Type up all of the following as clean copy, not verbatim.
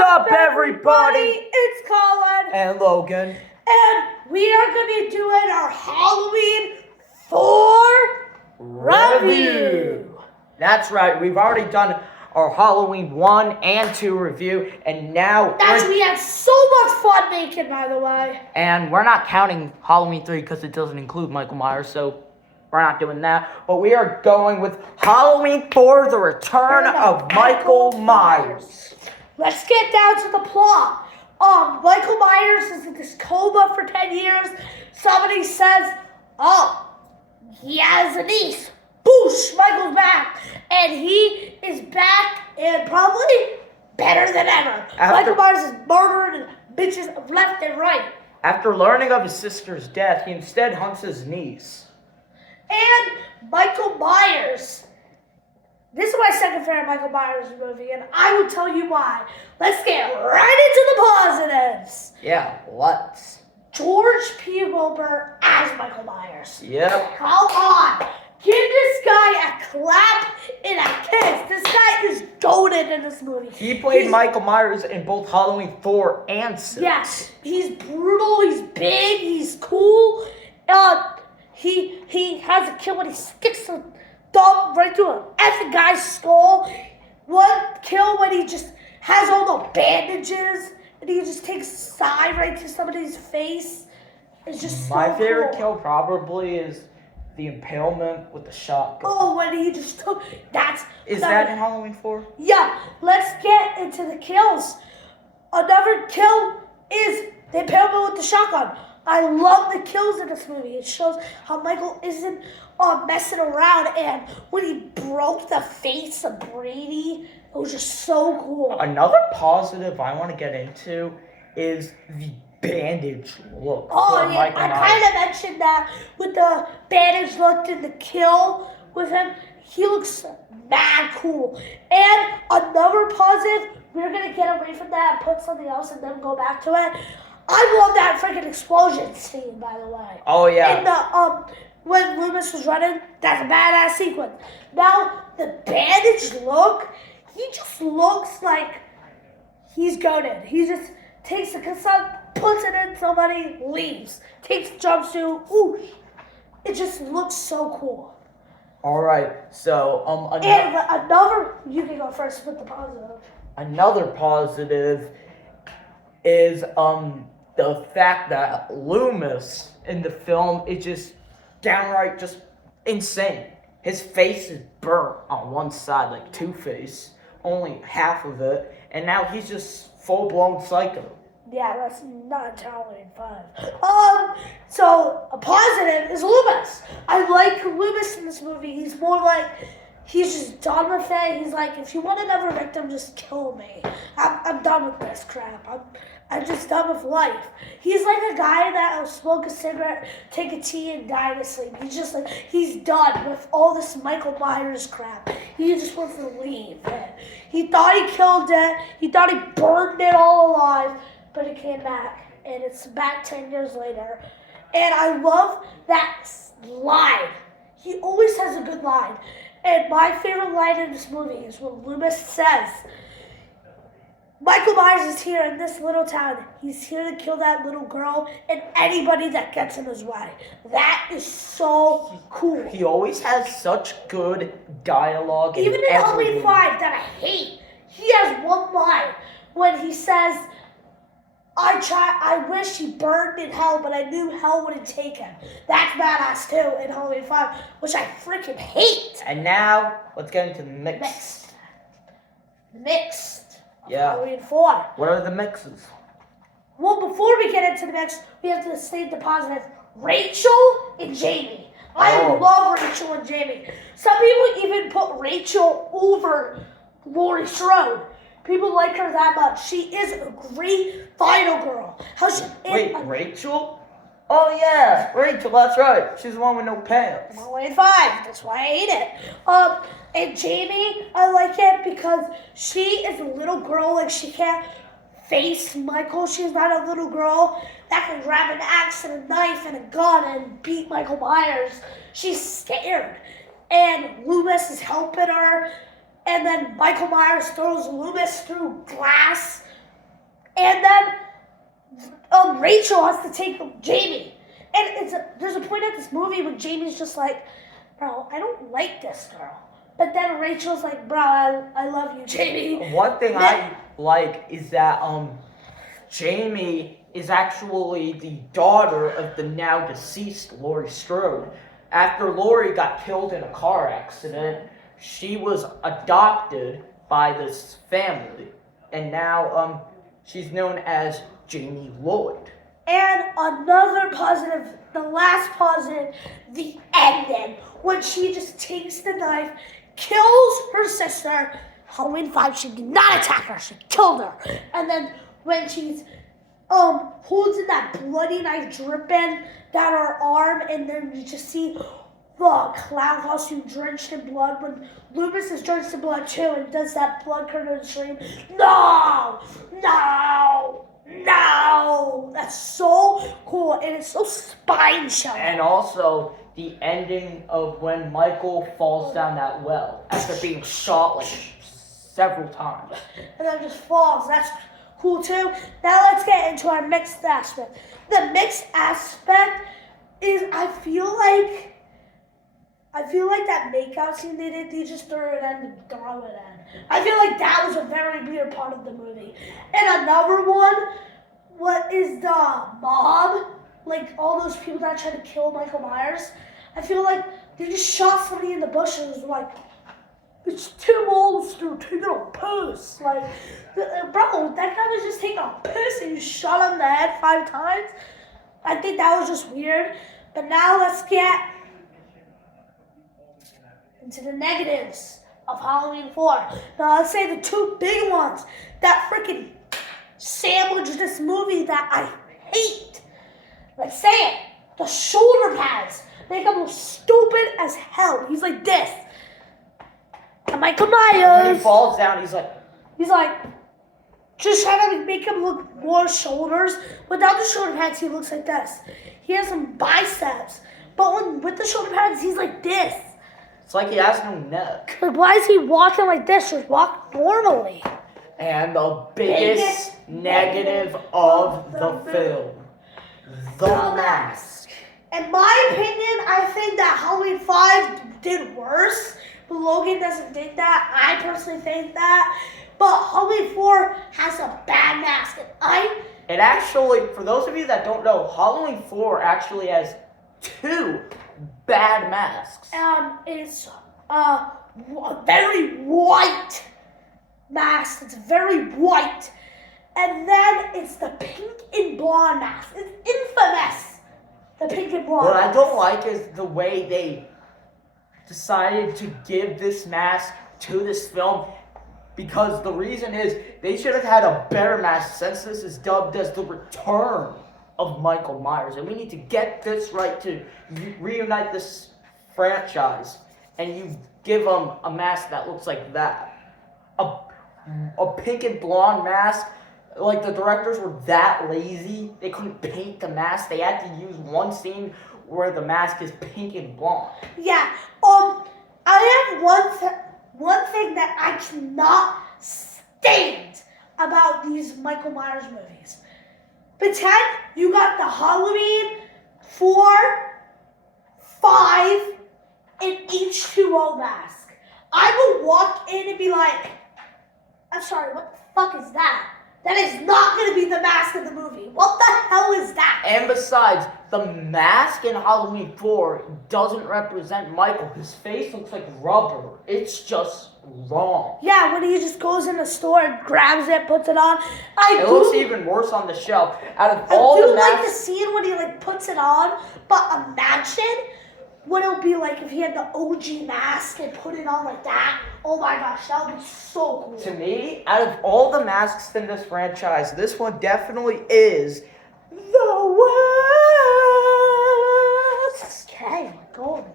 up, everybody? It's Colin. And Logan. And we are going to be doing our Halloween 4 review. That's right. We've already done our Halloween 1 and 2 review. And now... we had so much fun making, by the way. And we're not counting Halloween 3 because it doesn't include Michael Myers, so... we're not doing that, but we are going with Halloween 4, The Return of Michael Myers. Let's get down to the plot. Michael Myers is in this coma for 10 years. Somebody says, he has a niece. Boosh, Michael's back. And he is back and probably better than ever. Michael Myers is murdering bitches left and right. After learning of his sister's death, he instead hunts his niece. And Michael Myers. This is my second favorite Michael Myers movie, and I will tell you why. Let's get right into the positives. Yeah, let's. George P. Wilbur as Michael Myers. Yep. Come on. Give this guy a clap and a kiss. This guy is goated in this movie. He played Michael Myers in both Halloween 4 and 6. Yes. He's brutal. He's big. He's cool. He has a kill when he sticks a thumb right through an effing guy's skull. One kill when he just has all the bandages and he just takes a side right to somebody's face. It's just so My favorite cool. kill probably is the impalement with the shotgun. Oh, when he just took... Is that in Halloween 4? Yeah, let's get into the kills. Another kill is the impalement with the shotgun. I love the kills in this movie. It shows how Michael isn't messing around. And when he broke the face of Brady, it was just so cool. Another positive I want to get into is the bandage look. Oh, yeah, I kind of mentioned that with the bandage look and the kill with him. He looks mad cool. And another positive, we're going to get away from that and put something else and then go back to it. I love that freaking explosion scene, by the way. Oh, yeah. And when Loomis was running, that's a badass sequence. Now, the bandage look, he just looks like he's goated. He just takes the cassette, puts it in somebody, leaves. Takes the jumpsuit, whoosh. It just looks so cool. All right, so And another, you can go first with the positive. Another positive is the fact that Loomis in the film is just downright just insane. His face is burnt on one side, like Two-Face, only half of it, and now he's just full-blown psycho. Yeah, that's not Halloween 5. So a positive is Loomis. I like Loomis in this movie. He's more like, he's just done with it. He's like, if you want another victim, just kill me. I'm done with this crap. I'm just done with life. He's like a guy that'll smoke a cigarette, take a tea, and die to sleep. He's just like, he's done with all this Michael Myers crap. He just wants to leave it. He thought he killed it. He thought he burned it all alive, but it came back. And it's back 10 years later. And I love that line. He always has a good line. And my favorite line in this movie is when Loomis says, Michael Myers is here in this little town. He's here to kill that little girl and anybody that gets in his way. That is so cool. He always has such good dialogue. Even in Halloween 5 that I hate, he has one line when he says, I wish he burned in hell, but I knew hell wouldn't take him. That's badass too in Halloween 5, which I freaking hate. And now, let's get into the mix. Mixed. Yeah. Halloween 4. What are the mixes? Well, before we get into the mix, we have to state the positive. Rachel and Jamie. I love Rachel and Jamie. Some people even put Rachel over Laurie Strode. People like her that much. She is a great final girl. Wait, Rachel? Oh yeah, Rachel, that's right. She's the one with no pants. Halloween 5, that's why I hate it. And Jamie, I like it because she is a little girl, like she can't face Michael. She's not a little girl that can grab an axe and a knife and a gun and beat Michael Myers. She's scared. And Loomis is helping her. And then Michael Myers throws Loomis through glass and then Rachel has to take Jamie. And there's a point in this movie when Jamie's just like, bro, I don't like this girl. But then Rachel's like, bro, I love you, Jamie. One thing I like is that Jamie is actually the daughter of the now deceased Laurie Strode. After Laurie got killed in a car accident, she was adopted by this family, and now she's known as Jamie Lloyd. And another positive, the last positive, the ending, when she just takes the knife, kills her sister. Halloween 5, she did not attack her, she killed her. And then when she's holds in that bloody knife dripping down her arm, and then you just see the clown costume drenched in blood when Loomis is drenched in blood too and does that blood-curdling scream. No! No! No! That's so cool, and it's so spine-chilling. And also the ending of when Michael falls down that well after being shot like several times. And then just falls. That's cool too. Now let's get into our mixed aspect. The mixed aspect is I feel like that makeout scene they just threw it in to throw it in. I feel like that was a very weird part of the movie. And another one, what is the mob? Like all those people that tried to kill Michael Myers. I feel like they just shot somebody in the bushes like, it's Tim Allister taking a piss. Like, bro, that guy was just taking a piss and you shot him in the head 5 times. I think that was just weird. But now let's get into the negatives of Halloween 4. Now let's say the 2 big ones that freaking sandwich this movie that I hate. Let's say it. The shoulder pads make him look stupid as hell. He's like this. And Michael Myers. When he falls down, he's like, just trying to make him look more shoulders. Without the shoulder pads, he looks like this. He has some biceps. But with the shoulder pads, he's like this. it's like he has no neck. Like, why is he walking like this? Just walk normally. And the biggest negative of the film, the mask. In my opinion, I think that Halloween 5 did worse. But Logan doesn't think that. I personally think that. But Halloween 4 has a bad mask. And It actually, for those of you that don't know, Halloween 4 actually has 2 bad masks. It's a very white mask. It's very white. And then it's the pink and blonde mask. It's infamous. The pink and blonde What I mask. don't like is the way they decided to give this mask to this film, because the reason is they should have had a better mask since this is dubbed as the return of Michael Myers, and we need to get this right to reunite this franchise, and you give them a mask that looks like that. A pink and blonde mask, like the directors were that lazy, they couldn't paint the mask, they had to use one scene where the mask is pink and blonde. Yeah. I have one thing that I cannot stand about these Michael Myers movies. Pretend you got the Halloween 4, 5, and H2O mask. I would walk in and be like, I'm sorry, what the fuck is that? That is not going to be the mask of the movie. What the hell is that? And besides, the mask in Halloween 4 doesn't represent Michael. His face looks like rubber. It's just wrong. Yeah, when he just goes in the store and grabs it, puts it on. It looks even worse on the shelf. Out of all I do the like the masks, scene when he puts it on, but imagine what it would be like if he had the OG mask and put it on like that. Oh my gosh, that would be so cool. to me, out of all the masks in this franchise, this one definitely is the worst. Okay, golden.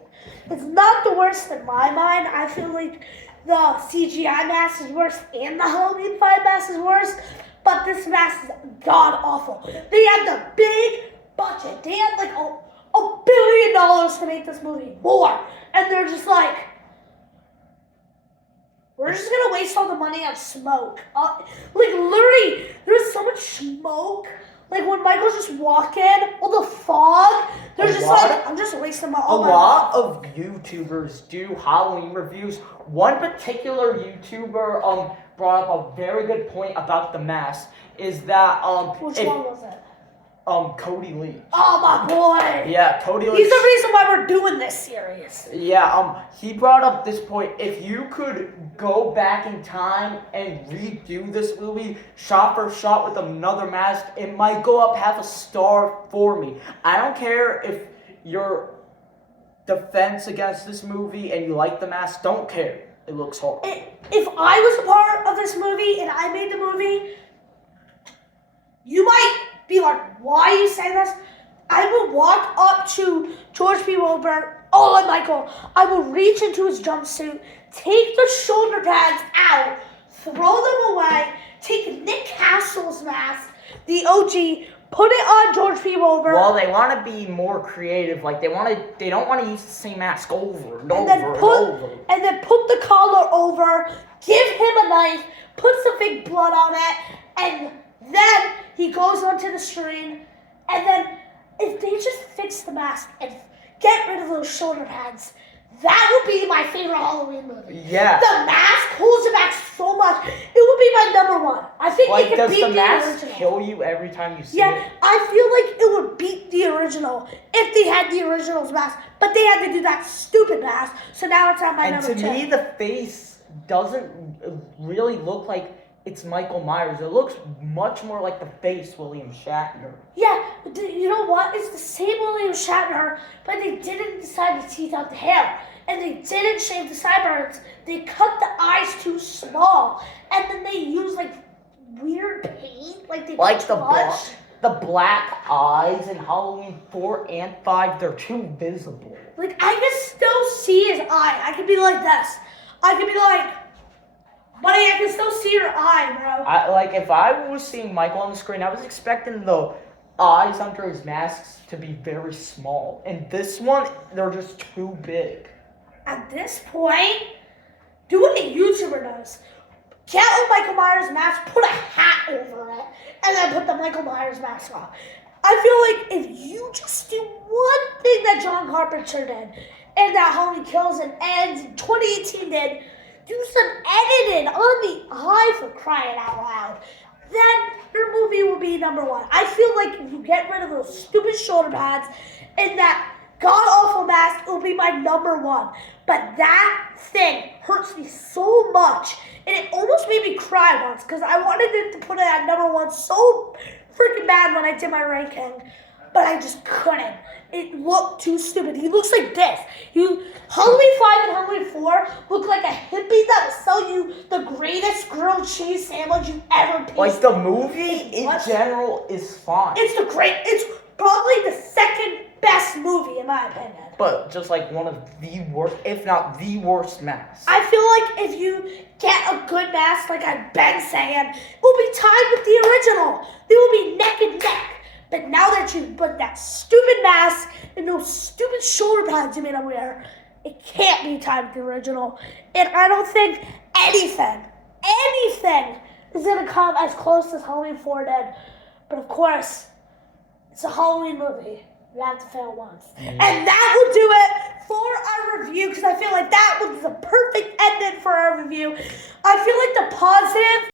It's not the worst in my mind. I feel like the CGI mask is worse and the Halloween 5 mask is worse, but this mask is god awful. They had the big budget. They had like $1 billion to make this movie, more, and they're just like, we're just gonna waste all the money on smoke. Like literally, there's so much smoke, like when Michael's just walking, all the fog, they're just like, I'm just wasting my A all my lot of YouTubers do Halloween reviews. One particular YouTuber brought up a very good point about the mask. Is that Which one was it? Cody Leach. Oh my boy! Yeah, Cody Leach. He's the reason why we're doing this series. Yeah, he brought up this point. If you could go back in time and redo this movie shot for shot with another mask, it might go up half a star for me. I don't care if your defense against this movie and you like the mask, don't care. It looks horrible. If I was a part of this movie and I made the movie, you might be like, why are you saying this? I will walk up to George P. Wilbur, like Michael. I will reach into his jumpsuit, take the shoulder pads out, throw them away, take Nick Castle's mask, the OG, put it on George P. Wilbur. Well, they want to be more creative. Like they don't want to use the same mask over and over then and put over. and then put the collar over, give him a knife, put some fake blood on it, and then he goes onto the screen. And then if they just fix the mask and get rid of those shoulder pads, that would be my favorite Halloween movie. Yeah. The mask holds it back so much. It would be my number one. I think Like, it could does beat the the mask original. kill you every time you see Yeah, it? I feel like it would beat the original if they had the original's mask. But they had to do that stupid mask, so now it's on my And number to two. me, the face doesn't really look like it's Michael Myers. It looks much more like the face William Shatner. Yeah, but you know what? It's the same William Shatner, but they didn't decide to tease out the hair. And they didn't shave the sideburns. They cut the eyes too small. And then they used like weird paint. Like they Like put the much. the black eyes in Halloween 4 and 5, they're too visible. Like I can still see his eye. I could be like this. I could be like, buddy, I can still see your eye, bro. If I was seeing Michael on the screen, I was expecting the eyes under his masks to be very small. And this one, they're just too big. At this point, do what a YouTuber does. Get a Michael Myers mask, put a hat over it, and then put the Michael Myers mask on. I feel like if you just do one thing that John Carpenter did, and that Halloween Kills and Ends in 2018 did, do some editing on the eye for crying out loud, then your movie will be number one. I feel like if you get rid of those stupid shoulder pads and that god-awful mask, it will be my number one. But that thing hurts me so much, and it almost made me cry once because I wanted it to put it at number one so freaking bad when I did my ranking, but I just couldn't. It looked too stupid. He looks like this. Halloween 5 and Halloween 4 look like a hippie that will sell you the greatest grilled cheese sandwich you've ever tasted. Like the movie in What? general is fine. It's probably the second best movie in my opinion. But just like one of the worst, if not the worst masks. I feel like if you get a good mask, like I've been saying, it will be tied with the original. They will be neck and neck. But now that you put that stupid mask and those stupid shoulder pads you made them wear, it can't be tied with the original. And I don't think anything is going to come as close as Halloween 4 did. But of course, it's a Halloween movie. You have to fail once. And that will do it for our review, because I feel like that was the perfect ending for our review. I feel like the positive